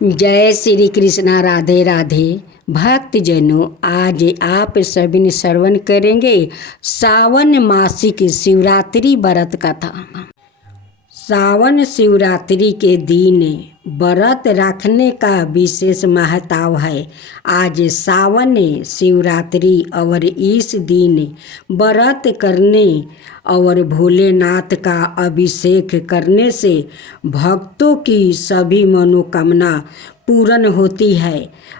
जय श्री कृष्णा। राधे राधे। भक्तजनों, आज आप सभी ने श्रवण करेंगे सावन मासिक शिवरात्रि व्रत कथा। सावन शिवरात्रि के दिन व्रत रखने का विशेष महत्व है। आज सावन शिवरात्रि और इस दिन व्रत करने और भोलेनाथ का अभिषेक करने से भक्तों की सभी मनोकामना पूर्ण होती है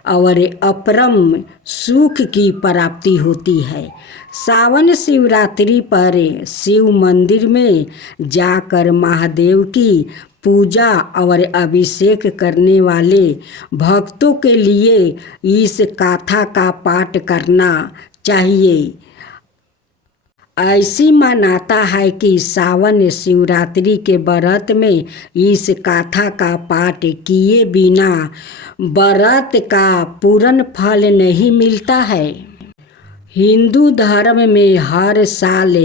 और अपरम सुख की प्राप्ति होती है। सावन शिवरात्रि पर शिव मंदिर में जाकर महादेव की पूजा और अभिषेक करने वाले भक्तों के लिए इस गाथा का पाठ करना चाहिए। ऐसी मान्यता है कि सावन शिवरात्रि के व्रत में इस गाथा का पाठ किए बिना व्रत का पूर्ण फल नहीं मिलता है। हिंदू धर्म में हर साल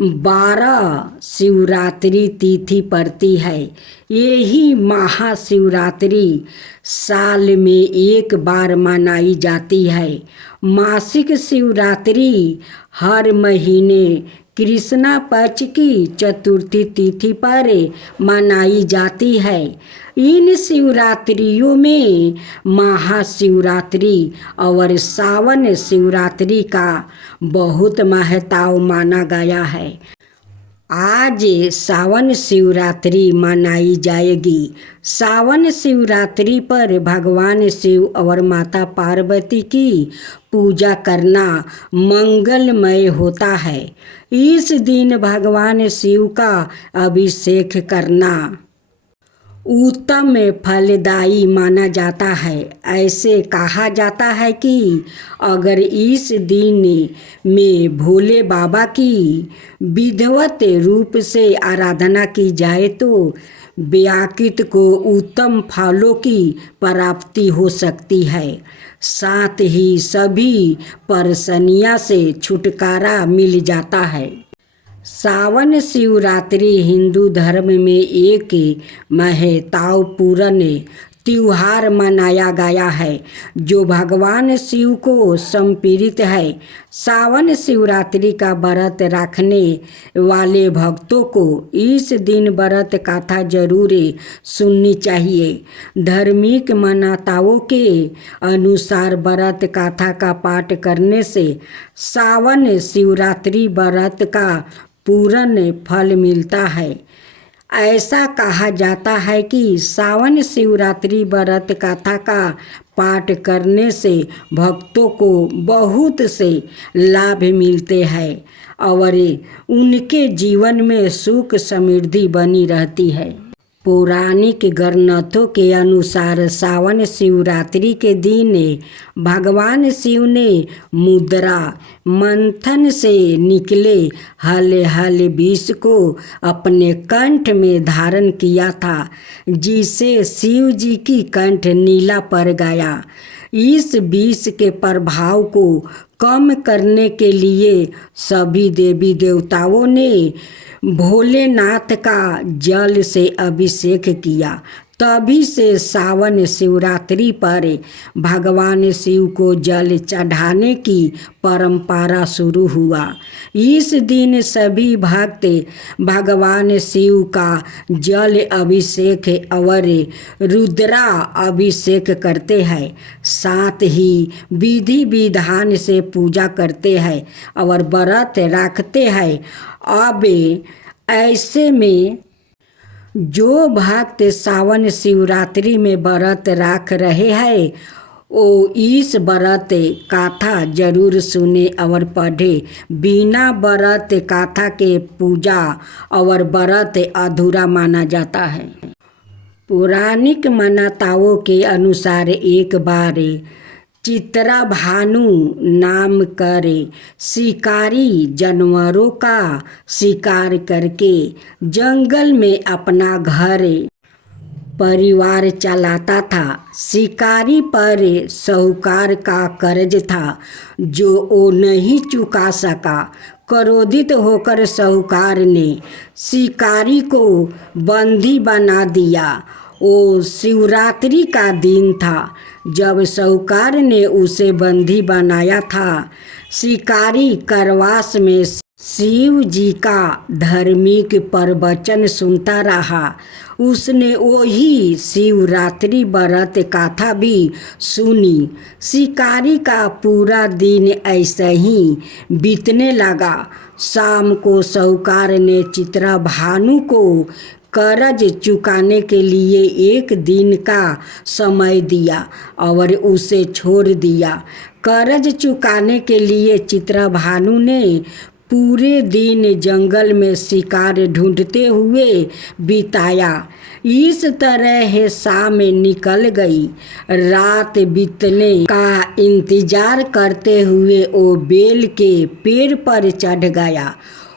12 शिवरात्रि तिथि पड़ती है। यही महाशिवरात्रि साल में एक बार मनाई जाती है। मासिक शिवरात्रि हर महीने कृष्णा पक्ष की चतुर्थी तिथि पर मनाई जाती है। इन शिवरात्रियों में महाशिवरात्रि और सावन शिवरात्रि का बहुत महत्व माना गया है। आज सावन शिवरात्रि मनाई जाएगी। सावन शिवरात्रि पर भगवान शिव और माता पार्वती की पूजा करना मंगलमय होता है। इस दिन भगवान शिव का अभिषेक करना उत्तम फलदायी माना जाता है। ऐसे कहा जाता है कि अगर इस दिन में भोले बाबा की विधिवत रूप से आराधना की जाए तो व्याकृत को उत्तम फलों की प्राप्ति हो सकती है। साथ ही सभी परेशानियों से छुटकारा मिल जाता है। सावन शिवरात्रि हिंदू धर्म में एक महत्वपूर्ण त्योहार मनाया गया है जो भगवान शिव को समर्पित है। सावन शिवरात्रि का व्रत रखने वाले भक्तों को इस दिन व्रत कथा जरूर सुननी चाहिए। धार्मिक मान्यताओं के अनुसार व्रत कथा का पाठ करने से सावन शिवरात्रि व्रत का पूर्ण फल मिलता है। ऐसा कहा जाता है कि सावन शिवरात्रि व्रत कथा का पाठ करने से भक्तों को बहुत से लाभ मिलते हैं और उनके जीवन में सुख समृद्धि बनी रहती है। पौराणिक ग्रंथों के अनुसार सावन शिवरात्रि के दिन भगवान शिव ने मुद्रा मंथन से निकले हल विष को अपने कंठ में धारण किया था, जिससे शिव जी की कंठ नीला पड़ गया। इस विष के प्रभाव को कम करने के लिए सभी देवी देवताओं ने भोलेनाथ का जल से अभिषेक किया। तभी से सावन शिवरात्रि पर भगवान शिव को जल चढ़ाने की परंपरा शुरू हुआ। इस दिन सभी भक्त भगवान शिव का जल अभिषेक और रुद्रा अभिषेक करते हैं। साथ ही विधि विधान से पूजा करते हैं और व्रत रखते हैं। अब ऐसे में जो भक्त सावन शिवरात्रि में व्रत रख रहे हैं वो इस व्रत कथा जरूर सुने और पढ़े। बिना व्रत कथा के पूजा और व्रत अधूरा माना जाता है। पौराणिक मान्यताओं के अनुसार एक बार चित्रा भानु नाम कर शिकारी जानवरों का शिकार करके जंगल में अपना घर परिवार चलाता था। शिकारी पर साहूकार का कर्ज था जो वो नहीं चुका सका। क्रोधित होकर साहूकार ने शिकारी को बंदी बना दिया वो शिवरात्रि का दिन था जब साहूकार ने उसे बंदी बनाया था। शिकारी करवास में शिव जी का धार्मिक प्रवचन सुनता रहा। उसने वही शिवरात्रि व्रत कथा भी सुनी। शिकारी का पूरा दिन ऐसे ही बीतने लगा। शाम को साहूकार ने चित्रभानु को कर्ज चुकाने के लिए 1 दिन का समय दिया और उसे छोड़ दिया। कर्ज चुकाने के लिए चित्रभानु ने पूरे दिन जंगल में शिकार ढूंढते हुए बिताया। इस तरह शाम निकल गई। रात बीतने का इंतजार करते हुए वो बेल के पेड़ पर चढ़ गया।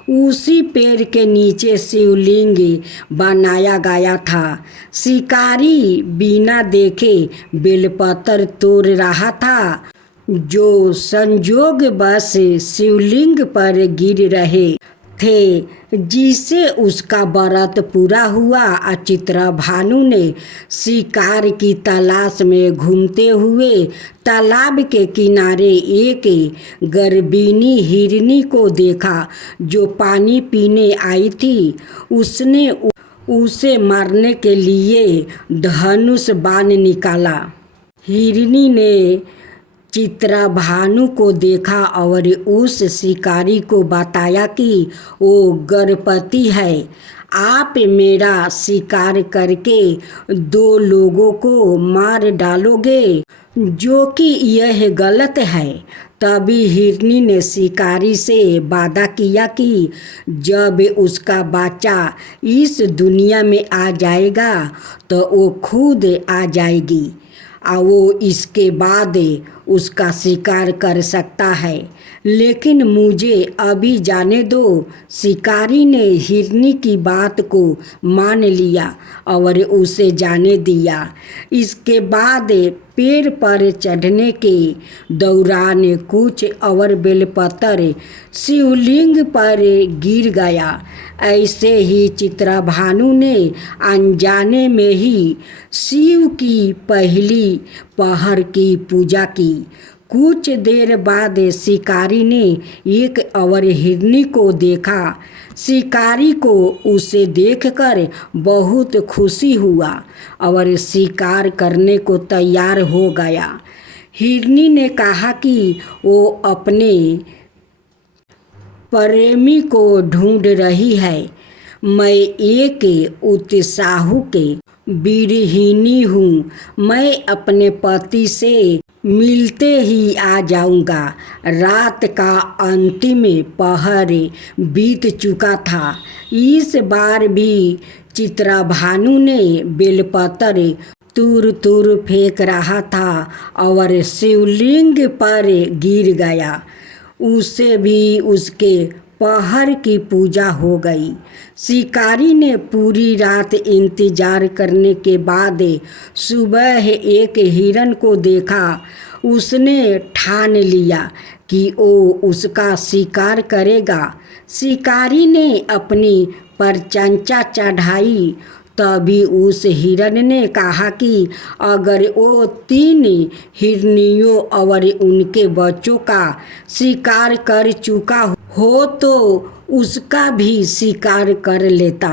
उसी पेड़ के नीचे शिवलिंग बनाया गया था। शिकारी बिना देखे बेलपत्र तोड़ रहा था जो संजोग बस शिवलिंग पर गिर रहे थे, जिससे उसका व्रत पूरा हुआ। चित्रभानु ने शिकार की तलाश में घूमते हुए तालाब के किनारे एक गर्भिणी हिरनी को देखा जो पानी पीने आई थी। उसने उसे मारने के लिए धनुष बाण निकाला। हिरनी ने चित्रभानु को देखा और उस शिकारी को बताया कि वो गर्भवती है। आप मेरा शिकार करके 2 लोगों को मार डालोगे, जो कि यह गलत है। तभी हिरनी ने शिकारी से वादा किया कि जब उसका बच्चा इस दुनिया में आ जाएगा तो वो खुद आ जाएगी और वो इसके बाद उसका शिकार कर सकता है। लेकिन मुझे अभी जाने दो। शिकारी ने हिरनी की बात को मान लिया और उसे जाने दिया। इसके बाद पेड़ पर चढ़ने के दौरान कुछ और बेलपत्र शिवलिंग पर गिर गया। ऐसे ही चित्रभानु ने अनजाने में ही शिव की पहली पहर की पूजा की। कुछ देर बाद शिकारी ने एक और हिरनी को देखा। शिकारी को उसे देखकर बहुत खुशी हुआ और शिकार करने को तैयार हो गया। हिरनी ने कहा कि वो अपने प्रेमी को ढूंढ रही है। मैं एक उत्साहु के विरहिणी हूँ। मैं अपने पति से मिलते ही आ जाऊंगा। रात का अंतिम पहर बीत चुका था। इस बार भी चित्रभानु ने बेलपत्र दूर दूर फेंक रहा था और शिवलिंग पर गिर गया। उसे भी उसके पहर की पूजा हो गई। शिकारी ने पूरी रात इंतजार करने के बाद सुबह एक हिरन को देखा। उसने ठान लिया कि वो उसका शिकार करेगा। शिकारी ने अपनी प्रशंसा चढ़ाई। तभी उस हिरन ने कहा कि अगर वो 3 हिरनियों और उनके बच्चों का शिकार कर चुका हो तो उसका भी शिकार कर लेता,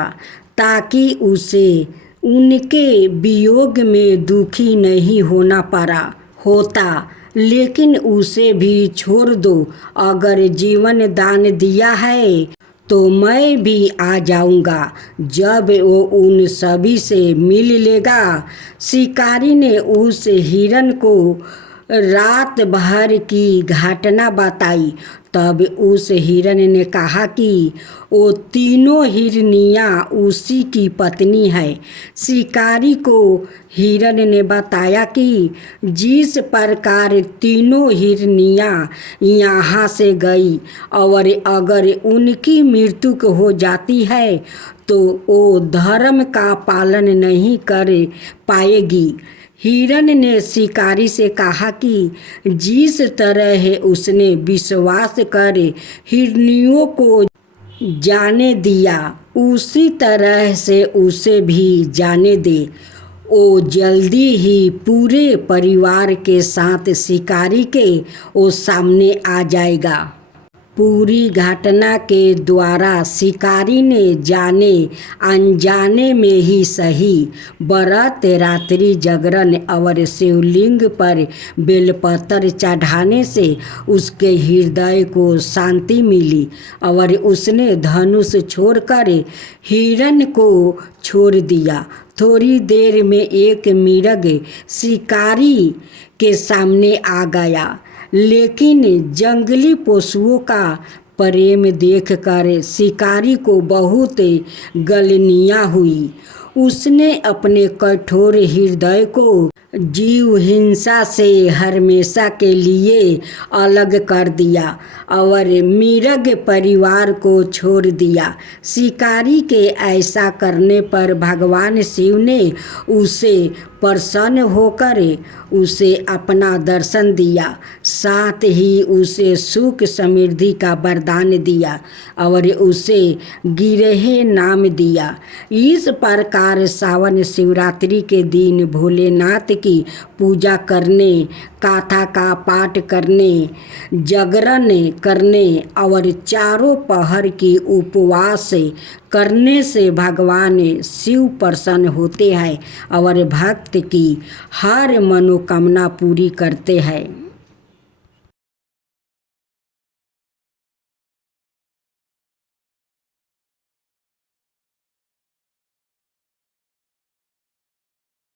ताकि उसे उनके वियोग में दुखी नहीं होना पड़ा होता। लेकिन उसे भी छोड़ दो। अगर जीवन दान दिया है तो मैं भी आ जाऊंगा जब वो उन सभी से मिल लेगा। शिकारी ने उस हिरन को रात भर की घटना बताई। तब उस हिरन ने कहा कि वो तीनों हिरनियाँ उसी की पत्नी है। शिकारी को हिरन ने बताया कि जिस प्रकार तीनों हिरनियाँ यहाँ से गई और अगर उनकी मृत्यु हो जाती है तो वो धर्म का पालन नहीं कर पाएगी। हिरन ने शिकारी से कहा कि जिस तरह उसने विश्वास कर हिरनियों को जाने दिया, उसी तरह से उसे भी जाने दे। वो जल्दी ही पूरे परिवार के साथ शिकारी के वो सामने आ जाएगा। पूरी घटना के द्वारा शिकारी ने जाने अनजाने में ही सही व्रत रात्रि जागरण और शिवलिंग पर बेलपत्र चढ़ाने से उसके हृदय को शांति मिली और उसने धनुष छोड़कर हिरण को छोड़ दिया। थोड़ी देर में एक मिर्ग शिकारी के सामने आ गया, लेकिन जंगली पशुओं का प्रेम देखकर शिकारी को बहुत गलनिया हुई। उसने अपने कठोर हृदय को जीव हिंसा से हमेशा के लिए अलग कर दिया और मिर्ग परिवार को छोड़ दिया। शिकारी के ऐसा करने पर भगवान शिव ने उसे प्रसन्न होकर उसे अपना दर्शन दिया, साथ ही उसे सुख समृद्धि का वरदान दिया और उसे गिरहे नाम दिया। इस प्रकार सावन शिवरात्रि के दिन भोलेनाथ की पूजा करने, गाथा का पाठ करने, जागरण करने और चारों पहर की उपवास करने से भगवान शिव प्रसन्न होते हैं और भक्त की हर मनोकामना पूरी करते हैं।